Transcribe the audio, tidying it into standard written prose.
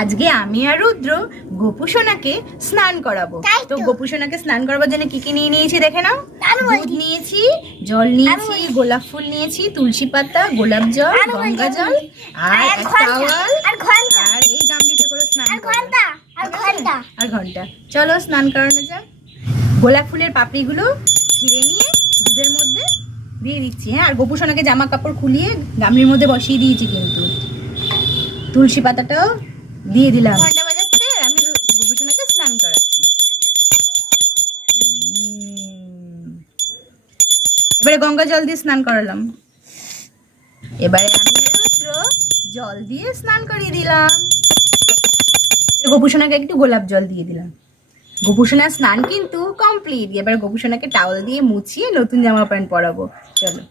আজকে আমি আর রুদ্র গোপুসোনাকে স্নান করাবো। তো গোপুসোনাকে স্নান করাবার জন্য কি কি নিয়ে নিয়েছি দেখে নাও। দুধ নিয়েছি, জল নিয়েছি, গোলাপ ফুল নিয়েছি, তুলসী পাতা, গোলাপ জল, গঙ্গা জল আর টাওয়াল আর এই গামলিতে করে স্নান আর ঘন্টা। চলো স্নান করানো যাক। গোলাপ ফুলের পাপড়িগুলো ছিঁড়ে নিয়ে দুধের মধ্যে দিয়ে দিচ্ছি। হ্যাঁ, আর গোপুসোনাকে জামা কাপড় খুলিয়ে গামলির মধ্যে বসিয়ে দিয়েছি, কিন্তু তুলসী পাতাটাও দিয়ে দিলাম। ঘন্টা বাজাচ্ছে আর আমি গোপুসোনাকে স্নান করাচ্ছি। এবারে গঙ্গা জল দিয়ে স্নান করালাম। এবারে আমি আর রুদ্র জল দিয়ে স্নান করিয়ে দিলাম। গোপুসোনাকে একটু গোলাপ জল দিয়ে দিলাম। গোপুসোনার স্নান কিন্তু কমপ্লিট। এবার গোপুসোনাকে টাওয়াল দিয়ে মুছিয়ে নতুন জামা প্যান্ট পরাবো। চলো।